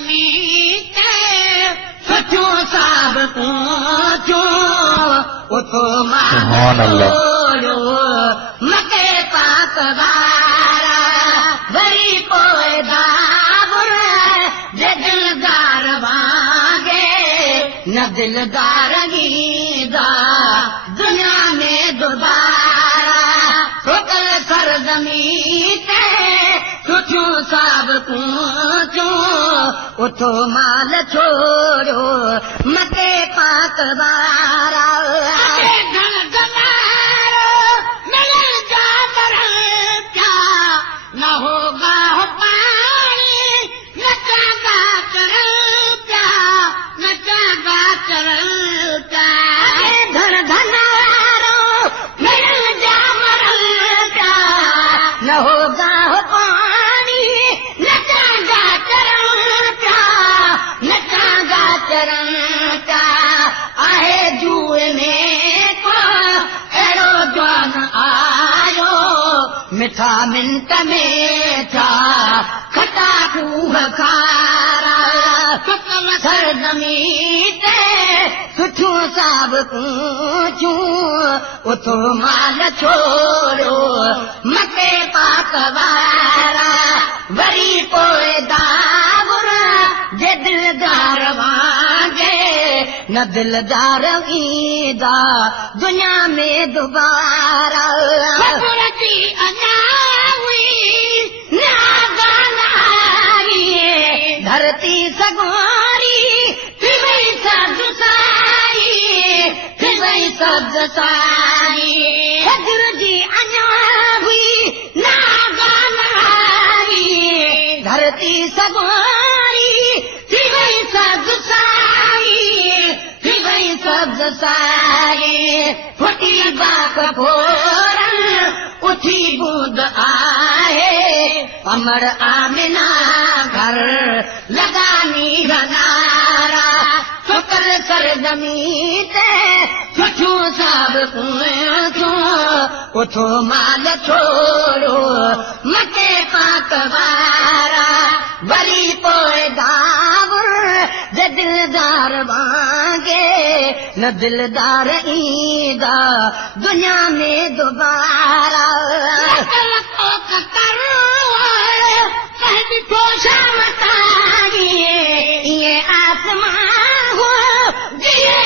ज़मीन ते सुठियूं साब पहुचूं उथो मालो मके पाक वारा वरी पोइ दाबुर जे दिलदार वांगे न दिलदार गीदा दुनिया में दोबारा ठोकर सरज़मीन ते सुठियूं साब पहुचूं उथो माल छोड़ो मके पाक वारा न होगा पानी न चागा चरण प्या न चागा चरण प्या धन धनारो मिल जा मरण प्या न होगा पानी न चागा चरण प्या न चागा चरण प्या आहे जुए में को अहिड़ो जवान आयो मिठा मिंट में था खटा खूह खारा सरज़मीन ते सुठियूं साब पहुचूं उथो माल छोड़ो मके पाक वारा वरी पोइ दाबुर जे दिलदार वांगे न दिलदार ईंदा दुनिया में दोबारा धरती सगोरी थी वई सब्ज़ सारी थी वई सब्ज़ सारी हजर जी अञा हुई नागानारी धरती सगोरी थी वई सब्ज़ सारी थी वई सब्ज़ सारी फुटी बाक फोरन उठी बूंद आहे अमर आमिना घर लगानी रनारा ठोकर सरज़मीन ते सुठियूं साब पहुचूं उथो माल छोड़ो मके पाक वारा वरी पोइ दाबुर जे दिलदार वांगे न दिलदार ईंदा दुनिया में दोबारा ये आसमान हो जिए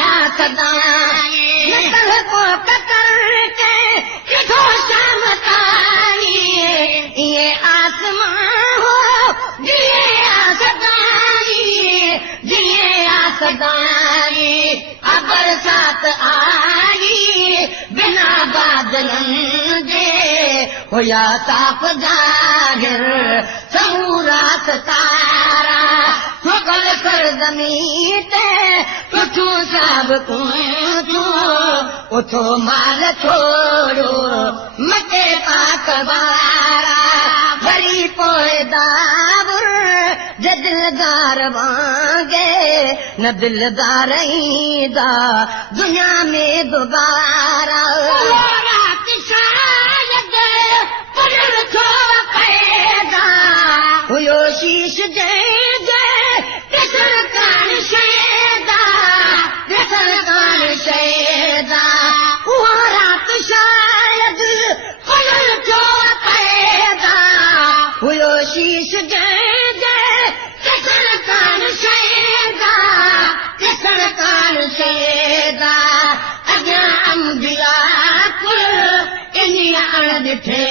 आसदाई को कतर के किथो शाम ताई ये आसमान हो जिए आसदाई अब बरसात आई बिना बादलन जे होया साफ जाहिर समूरा सितारा ठोकर सरज़मीन ते सुठियूं साब पहुचूं उथो माल छोड़ो मके पाक वारा वरी पोइ दाबुर जे दिलदार वांगे न दिलदार ईंदा दुनिया में दोबारा हुयो शीश जे सरकार शैदा उहा रात शायद फल जो पैदा हुयो शीश जे सरकार शैदा अॻियां अंबिया ॾिठे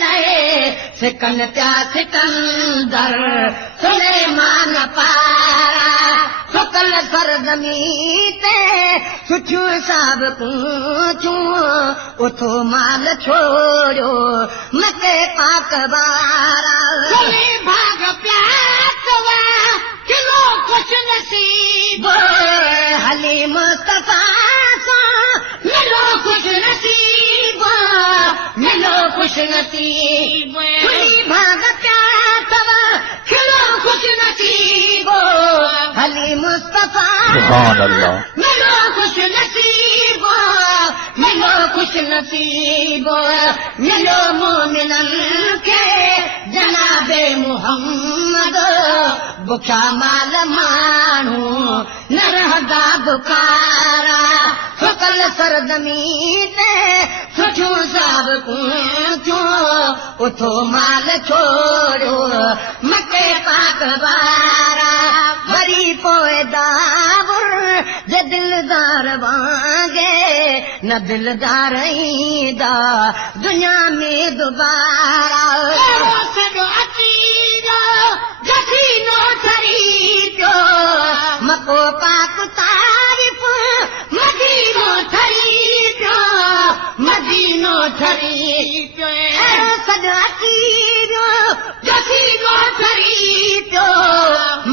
लहे सिकन पिया सिकंदर सुलेमान पारा ठोकर सरज़मीन ते सुठियूं साब पहुचूं उथो माल छोड़ो मके पाक वारा भाग प्यार किलो खुश नसीब हली मुस्तफा मिलो खुश नसीब मिलो खुश नसीब भाग प्यार खिलो खुश नसीब हली मुस्तफा मिलो खुश नसीब मिलो खुश नसीब मिलो मोमिनन के जनाबे बुखा माल माण्हू न रहंदा बुखारा सुकल सरदमी ते सुठियूं साब उथो माल छोड़ो मके पाक वारा वरी पोइ दावर जे दिलदार वांगे न दिलदार ईंदा दुनिया में दोबारा सॼो अची जसीनो ठरी पियो मको पाक तारीफ़ मदीनो ठरी पियो मदीनो ठरी पियो सॼो अची पियो जसीनो ठरी पियो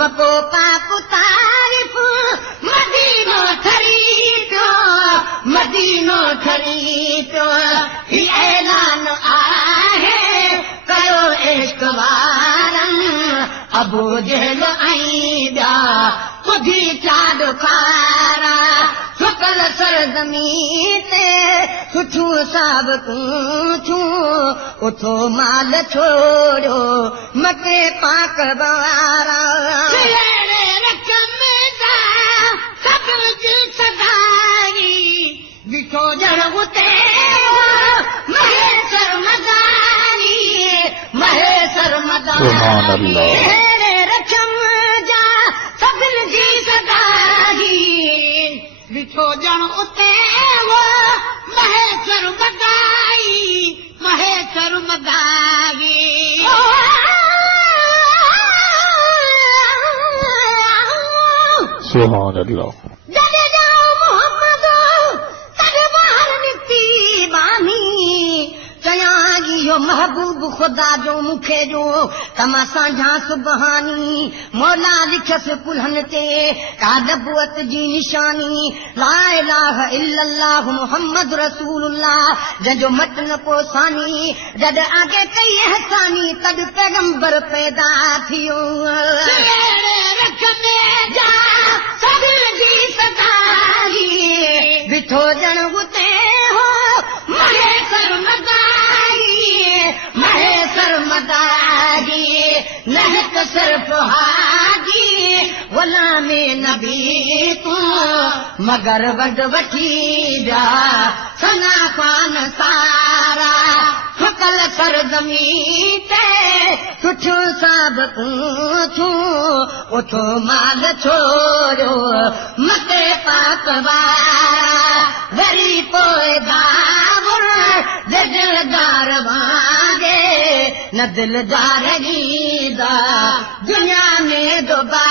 मको पाक तारीफ़ मदीनो ठरी पियो मदीनो ठरी पियो ही ऐलान आहे कयो इश्क वारनि अबू जहल ऐं ॿिया ॿुधी चाॾ खारा सुकल सरज़मी ते सुठियूं साबतूं उथो माल छोड़ो मके पाक वारा बिठो ॼण उते महेश्वर मदानी महेश्वर मदानी रखम जा सभिनि जी सदाही बिठो ॼण उते महेश्वर मदाई महेश्वर मदाई सुभान अल्लाह महबूब खुदा जो मूंखे जो तमां साझा सुबहानी मौला लिखसि कुल्हनि ते का नबुअत जी निशानी ला इलाहा इल्लल्लाह मुहम्मद रसूलुल्लाह जंहिंजो मतन पोसानी जॾहिं आगे कई एहसानी तॾ पैगंबर पैदा थियो बिठो ॼण उते हो महेश्वर महेश्वर मदारी नहक सिर्फ हाजी गुलामे नबी तूं मगर वड वठी जा सना खान सारा सुकल सरज़मी ते सुठियूं साब उथो माल छोड़ो मके पाक वारा वरी पोइ दावर जे दिलदार वांगे न दिलदार ईंदा दुनिया में दोबारा